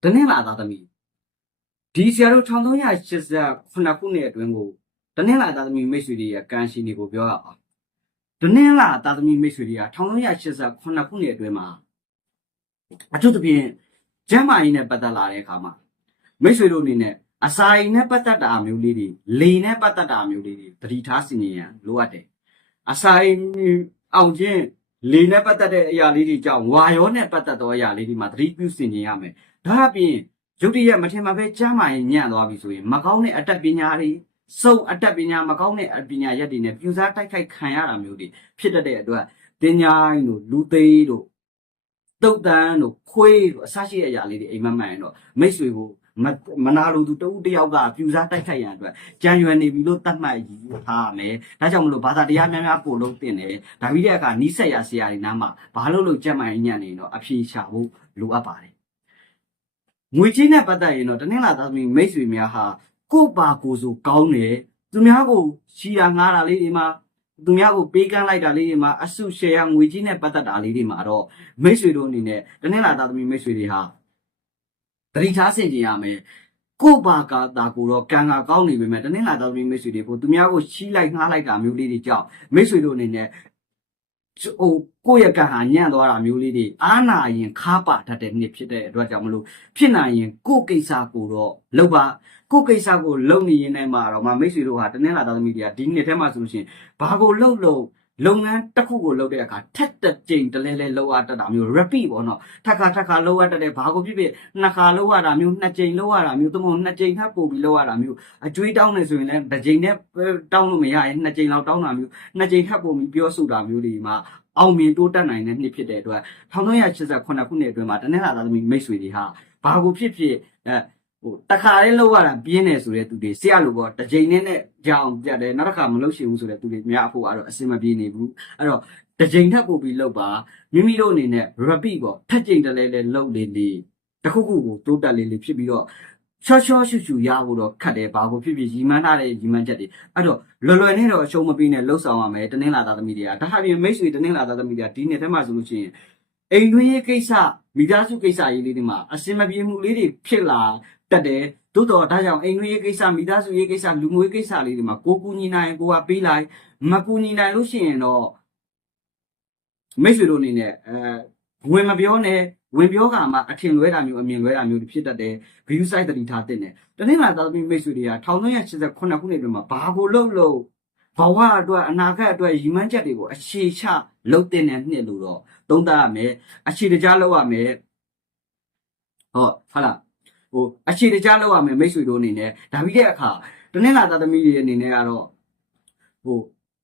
တနင်္လာသားသမီးဒီဆရာတို့1389ခုနှစ်အတွင်းကိုတနင်္လာသားသမီးမိတ်ဆွေတွေရဲ့ကံရှိနေကိုပြောရအောင်တနင်္လာသားသမီးမိတ်ဆွေတွေက1389ခုနှစ်အတွင်းမှာအထူးသဖြင့်ကျမ်းမာရေးနဲ့ပတ်သက်လာတဲ့အခါမှာမိတ်ဆွေတို့အနေနဲ့အစာအိမ်နဲ့ပတ်သက်တာမျိုးလေးတွေလေနဲ့ပတ်သက်တာမျိုးလေးတွေသတိထားဆင်ခြင်ရန်လိုအပ်တယ်အစာအိမ်အောင်ခြင်းလေနဲ့ပတ်သက်တဲ့အရာလေးတွေကြောင့်ဝါရောနဲ့ပတ်သက်သောအရာလေးတွေမှာသတိပြုဆင်ခြင်ရမယ်ဒါအပြင်ရုပ်တရက်မထင်မှပဲကျမ်းမာရေးညံ့သွားပြီဆိုရင်မကောင်းတဲ့အတတ်ပညာတွေစုံအတတ်ပညာမကောင်းတဲ့အပညာရက်တွေနဲ့ပြူစားတိုက်ခိုက်ခံရတာမျိုးတွေဖြစ်တတ်တဲ့အတွက်တင်ညာတို့လူသေးတို့တုတ်တန်းတို့ခွေးတို့အစရှိတဲ့အရာလေးတွေအိမ်မက်မှန်ရင်တော့မိတ်ဆွေကိုမနာလိုသူတဦးတယောက်ကပြူစားတိုက်ခိုက်ရန်အတွက်ကြံရွယ်နေပြီလို့သတ်မှတ်ယူထားရမယ်။ဒါကြောင့်မလို့ဘာသာတရားများများပို့လို့တင်တယ်။ဒါပြီးတဲ့အခါနီးစက်ရဆရာတွေနားမှာဘာလို့ကြက်မှန်ညံ့နေတော့အဖြေရှာဖို့လိုအပ်ပါတယ်။ငွေချင်းနဲ့ပတ်သက်ရင်တော့တနင်္လာသားသမီးမိတ်ဆွေများဟာကို့ပါကိုဆိုကောင်းတယ်။သူများကိုရှီတာငားတာလေးတွေမှာသူများကိုပေးကမ်းလိုက်တာလေးတွေမှာအစုရှယ်ယာငွေချင်းနဲ့ပတ်သက်တာလေးတွေမှာတော့မိတ်ဆွေတို့အနေနဲ့တနင်္လာသားသမီးမိတ်ဆွေတွေဟာတတိထားဆင်ခြင်ရမယ်ကို့ဘာကတာကိုတော့ကံကကောင်းနေပေမဲ့တနင်္လာသားသမီးမိတ်ဆွေတွေကိုသူများကိုချီးလိုက်ငှားလိုက်တာမျိုးလေးတွေကြောင့်မိတ်ဆွေတို့အနေနဲ့ကိုယ့်ရဲ့ကံဟာညံ့သွားတာမျိုးလေးတွေအားနာရင်ခါပါတတ်တဲ့နှစ်ဖြစ်တဲ့အတွက်ကြောင့်မလို့ဖြစ်နိုင်ရင်ကိုယ့်ကိစ္စကိုတော့လုပ်ပါကိုယ့်ကိစ္စကိုလုပ်နေရင်လည်းမှာတော့မိတ်ဆွေတို့ဟာတနင်္လာသားသမီးတွေကဒီနှစ်ထဲမှာဆိုလို့ရှိရင်ဘာကိုလုပ်ငန်းတစ်ခုကိုလုပ်တဲ့အခါထက်တစ်ကြိမ်တလဲလဲလုပ်ရတတ်တာမျိုး repeat ပေါ့နော်ထပ်ခါလုပ်ရတတ်တယ်ဘာကိုဖြစ်နှစ်ခါလုပ်ရတာမျိုးနှစ်ကြိမ်လုပ်ရတာမျိုးသို့မဟုတ်နှစ်ကြိမ်ထပ်ပို့ပြီးလုပ်ရတာမျိုးအကျွေးတောင်းနေဆိုရင်လည်းတစ်ကြိမ်နဲ့တောင်းလို့မရရင်နှစ်ကြိမ်လောက်တောင်းတာမျိုးနှစ်ကြိမ်ထပ်ပို့ပြီးပြောဆိုတာမျိုးတွေမှာအောင်မြင်တိုးတက်နိုင်တဲ့နှစ်ဖြစ်တဲ့အတွက်1389ခုနှစ်အတွင်းမှာတနင်္လာသားသမီးမိတ်ဆွေတွေဟာဘာကိုဖြစ်တခါလေးလောက်ရတာပြင်းတယ်ဆိုတဲ့သူတွေဆရာလိုပေါ့တစ်ချိန်နဲ့ကြောင်ပြတ်တယ်နောက်တစ်ခါမလုပ်ရှင်ဘူးဆိုတဲ့သူတွေများအဖို့ကတော့အစင်မပြေနေဘူးအဲ့တော့တစ်ချိန်ထပ်ပို့ပြီးလောက်ပါမိမိတို့အနေနဲ့ repeat ပေါ့ထက်ချိန်တလဲလဲလောက်လေတခုခုကိုတိုးတက်လေးဖြစ်ပြီးတော့ရှော့ရှူရဖို့တော့ခတ်တယ်ဘာကိုဖြစ်ရီမန်းထားတဲ့ရီမန်းချက်တွေအဲ့တော့လွယ်နဲ့တော့အရှုံးမပေးနဲ့လှုပ်ဆောင်ရမယ်တနင်္လာသားသမီးတွေကဒါဟာပြင်မိတ်ဆွေတနင်္လာသားသမီးတွေကဒီနေ့ထဲမှာဆိုလို့ရှိရင်အိမ်တွင်းရေးကိစ္စမိသားစုကိစ္စရေးလေးတွေမှာအစင်မပြေမှုလေးတွေဖြစ်လာတတ်တယ်သို့တော့ဒါကြောင့်အိမ်တွင်းရေးကိစ္စမိသားစုရေးကိစ္စလူမျိုးရေးကိစ္စလေးတွေမှာကိုကူညီနိုင်ကိုကပေးလိုက်မကူညီနိုင်လို့ရှိရင်တော့မိတ်ဆွေတို့အနေနဲ့ဝင်မပြောနဲ့ဝင်ပြောကမှအထင်လွဲတာမျိုးအမြင်လွဲတာမျိုးဖြစ်တတ်တယ် view site တတိထားတဲ့နဲ့တနင်္လာသားသမီးမိတ်ဆွေတွေက1389ခုနှစ်အတွင်းမှာဘာကိုလုပ်ဘဝအတွက်အနာဂတ်အတွက်ရည်မှန်းချက်တွေကိုအခြေချလုပ်တဲ့နှစ်လို့တော့သုံးသပ်ရမယ်အခြေတကြားလုပ်ရမယ်ဟုတ်လားအခြေတကြားလောက်ရမယ်မိတ်ဆွေတို့အနေနဲ့ဒါပြီးတဲ့အခါတနင်္လာသားသမီးတွေအနေနဲ့ကတော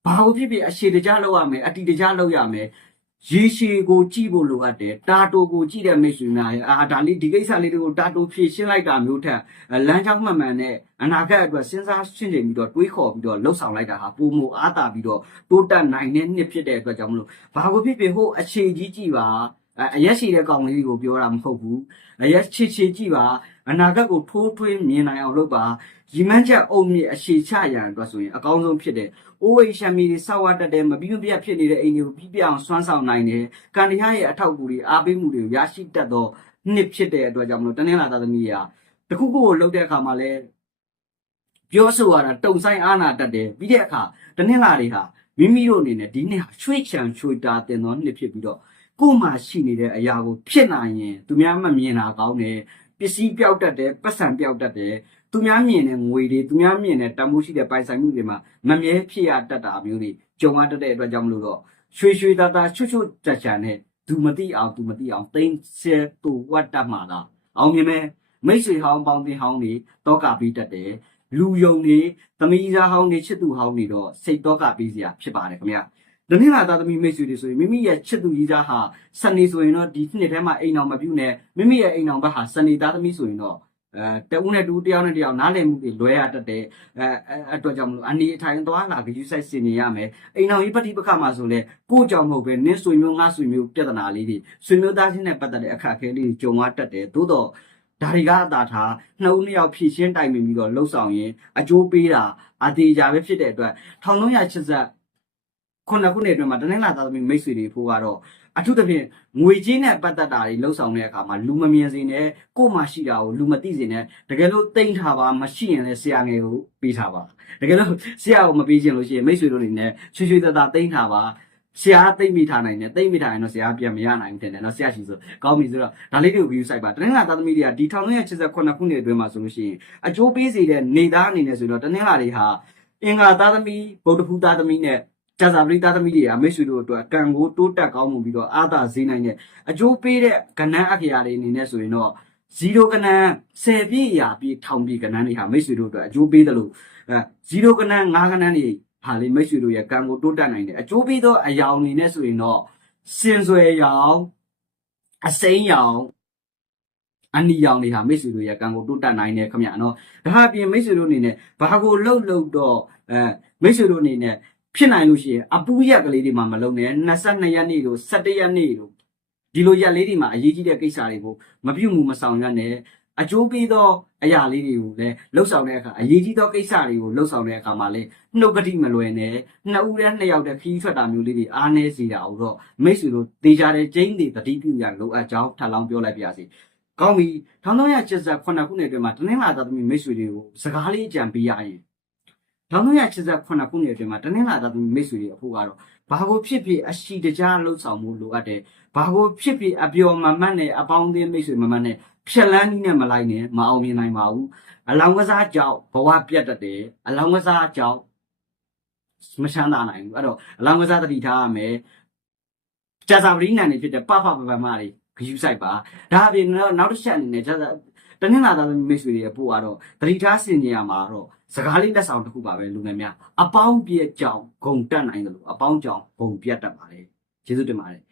့ဘာကိုဖြစ်အခြေတကြားလောက်ရမယ်အတီတကြားလောက်ရမယ်ရေရှည်ကိုကြည့်ဖို့လိုအပ်တယ်တာတိုကိုကြည့်တဲ့မိတ်ဆွေများဒါလေးဒီကိစ္စလေးတွေကိုတာတိုဖြည့်ရှင်းလိုက်တာမျိုးထက်လမ်းကြောင်းမှန်နဲ့အနာဂတ်အတွက်စဉ်းစားရှင်းနေပြီးတော့တွေးခေါ်ပြီးတော့လှုပ်ဆောင်လိုက်တာဟာပုံမအားတာပြီးတော့တိုးတက်နိုင်တဲ့နှစ်ဖြစ်တဲ့အတွက်ကြောင့်မလို့ဘာကိုဖြစ်ဟိုအခြေကြီးကြည့်ပါအရက်ရှိတဲ့ကောင်လေးကိုပြောတာမဟုတ်ဘူးအရက်ချစ်ကြည့်ပါအနာဂတ်ကိုထိုးထွင်းမြင်နိုင်အောင်လုပ်ပါရီမန်းချက်အုံမြင့်အခြေချရန်အတွက်ဆိုရင်အကောင်းဆုံးဖြစ်တဲ့အိုးဝိရှမ်းမီတွေစောက်ဝတ်တဲ့မပြီးမပြတ်ဖြစ်နေတဲ့အိမ်တွေကိုပြီးပြအောင်စွမ်းဆောင်နိုင်တယ်ကံတရားရဲ့အထောက်အကူတွေအားပေးမှုတွေကိုရရှိတတ်သောနှစ်ဖြစ်တဲ့အတွက်ကြောင့်မလို့တနင်္လာသားသမီးတွေကတခုခုကိုလုပ်တဲ့အခါမှာလဲပြောဆိုရတာတုံဆိုင်အားနာတတ်တယ်ပြီးတဲ့အခါတနင်္လာတွေဟာမိမိတို့အနေနဲ့ဒီနှစ်ဟာချွေချံချွေတာတင်သောနှစ်ဖြစ်ပြီးတော့ကိုယ်မှာရှိနေတဲ့အရာကိုဖြစ်နိုင်ရင်သူများမမြင်တာကောင်းတယ်ပစ္စည်းပြောက်တတ်တယ်ပတ်စံပြောက်တတ်တယ်သူများမြင်တဲ့ငွေတွေသူများမြင်တဲ့တန်ဖိုးရှိတဲ့ပိုင်ဆိုင်မှုတွေမှာမမြဲဖြစ်ရတတ်တာမျိုးတွေကြုံရတတ်တဲ့အတွက်ကြောင့်မလို့တော့ရွှေသားချွတ်ကြံနဲ့သူမသိအောင်သိမ့်ဆဲတူဝတ်တတ်မှာလားအောင်မြင်မဲ့မိတ်ဆွေဟောင်းပေါင်းတင်ဟောင်းတွေတောကပြီးတတ်တယ်လူယုံတွေသမီးသားဟောင်းတွေချစ်သူဟောင်းတွေတော့စိတ်တောကပြီးစရာဖြစ်ပါတယ်ခင်ဗျာတနင်္လာသားသမီးမိတ်ဆွေတွေဆိုရင်မိမိရဲ့ချစ်သူကြီးသားဟာစနေဆိုရင်တော့ဒီနှစ်ထဲမှာအိမ်အောင်မပြုတ်နဲ့မိမိရဲ့အိမ်အောင်ဘက်ဟာစနေသားသမီးဆိုရင်တော့တဦးနဲ့တူတယောက်နဲ့တယောက်နားလည်မှုတွေလွဲရတတ်တဲ့အတွက်ကြောင့်မလို့အနေအထိုင်သွားလာကြည့်ဆိုင်စင်နေရမယ်အိမ်အောင်ကြီးပဋိပက္ခမှာဆိုလဲကိုကြောင့်မဟုတ်ပဲနင်းဆွေမျိုးငါဆွေမျိုးပြဿနာလေးတွေဆွေမျိုးသားချင်းနဲ့ပတ်သက်တဲ့အခက်အခဲလေးတွေကြုံရတတ်တယ်သို့တော့ဒါတွေကအသာထားနှစ်ဦးနှစ်ယောက်ဖြည့်ရှင်းတိုင်ပင်ပြီးတော့လှုပ်ဆောင်ရင်အကျိုးပေးတာအသေးကြပဲဖြစ်တဲ့အတွက်1380ခုနှစ်အတွင်းမှာတနင်္လာသားသမီးမိတ်ဆွေတွေဖို့ကတော့ အထူးသဖြင့်ငွေကြေးနဲ့ပတ်သက်တာတွေလှုပ်ဆောင်တဲ့အခါမှာလူမမြင်စေနဲ့ကိုယ်မှရှိတာကိုလူမသိစေနဲ့တကယ်လို့တိမ့်ထားပါမရှိရင်လည်းဆရာငယ်ကိုပေးထားပါတကယ်လို့ဆရာကိုမပေးချင်လို့ရှိရင်မိတ်ဆွေတို့အနေနဲ့ချွေချွေတသားတိမ့်ထားပါဆရာတိမ့်မိထားနိုင်တယ်တိမ့်မိထားရင်တော့ဆရာပြန်မရနိုင်ဘူးတင်တယ်နော်ဆရာရှိဆိုကောင်းပြီဆိုတော့ဒါလေးတွေကို view site ပါတနင်္လာသားသမီးတွေကဒီ1989ခုနှစ်အတွင်းမှာဆိုလို့ရှိရင်အကျိုးပေးစေတဲ့နေသားအနေနဲ့ဆိုတော့တနင်္လာတွေဟာအင်္ဂါသားသမီးဗုဒ္ဓဖူးသားသမီးနဲ့ကျဇာပရိသားသမီးတွေကမိတ်ဆွေတို့အတွက်ကံကိုတိုးတက်ကောင်းမှုပြီးတော့အာသာဈေးနိုင်တဲ့အကျိုးပေးတဲ့ကဏ္ဍအခရာတွေအနေနဲ့ဆိုရင်တော့0ကဏ္ဍ10ပြည့်ရာပြည့်ထောင်ပြည့်ကဏ္ဍတွေဟာမိတ်ဆွေတို့အတွက်အကျိုးပေးတယ်လို့0ကဏ္ဍ5ကဏ္ဍတွေဟာလေမိတ်ဆွေတို့ရဲ့ကံကိုတိုးတက်နိုင်တယ်အကျိုးပေးသောအယောင်အနေနဲ့ဆိုရင်တော့စင်ဆွယ်ရောင်အစိမ်းရောင်အနီရောင်တွေဟာမိတ်ဆွေတို့ရဲ့ကံကိုတိုးတက်နိုင်တယ်ခင်ဗျာနော်ဒါအပြင်မိတ်ဆွေတို့အနေနဲ့ဘာကိုလှုပ်တော့မိတ်ဆွေတို့အနေနဲ့ဖြစ်နိုင်လို့ရှိရင်အပူရက်ကလေးတွေမှာမလုံးနဲ့22ရက်နေ့တို့17ရက်နေ့တို့ဒီလိုရက်လေးတွေမှာအရေးကြီးတဲ့ကိစ္စတွေကိုမပြုတ်မှုမဆောင်ရနဲ့အကျိုးပေးသောအရာလေးတွေကိုလည်းလှုပ်ဆောင်တဲ့အခါအရေးကြီးသောကိစ္စတွေကိုလှုပ်ဆောင်တဲ့အခါမှာလည်းနှုတ်ကတိမလွယ်နဲ့နှစ်ဦးတည်းနှစ်ယောက်တည်းခီးထွက်တာမျိုးလေးတွေအားနည်းစေတာကိုတော့မိတ်ဆွေတို့တေချာတဲ့ကျင်းတွေတတိပြုရလိုအပ်ကြောင်းထပ်လောင်းပြောလိုက်ပါရစေကောင်းပြီ1388ခုနှစ်အတွင်းမှာတနင်္လာသားသမီးမိတ်ဆွေတွေကိုစကားလေးကြံပေးရရင်1388ခုနှစ်အတွင်းမှာတနင်္လာသားသမီးမိတ်ဆွေတွေအဖို့ကတော့ဘာကိုဖြစ်ဖြစ်အရှိတကြားလှုပ်ဆောင်မှုလိုအပ်တယ်ဘာကိုဖြစ်ဖြစ်အပျော်မမှတ်နဲ့အပေါင်းအသင်းမိတ်ဆွေမမှတ်နဲ့ဖြက်လန်းနည်းနဲ့မလိုက်နဲ့မအောင်မြင်နိုင်ပါဘူးအလောင်းကစားကြောင့်ဘဝပြတ်တတ်တယ်အလောင်းကစားကြောင့်မချမ်းသာနိုင်ဘူးအဲ့တော့အလောင်းကစားတတိထားရမယ်ကြာစာပရိနန်တွေဖြစ်တဲ့ပပပမတွေဂယူဆိုင်ပါဒါအပြင်နောက်တစ်ချက်အနေနဲ့ကြာစာတနင်္လာသားသမီးမိတ်ဆွေတွေရဲ့ပို့ကတော့တတိထားစင်ကြရမှာတော့စကားလေးလက်ဆောင်တစ်ခုပါပဲလူငယ်များအပေါင်းပြည့်ကြောင့်ဂုံတက်နိုင်တယ်လို့အပေါင်းကြောင့်ဂုံပြတ်တတ်ပါတယ်ကျေးဇူးတင်ပါတယ်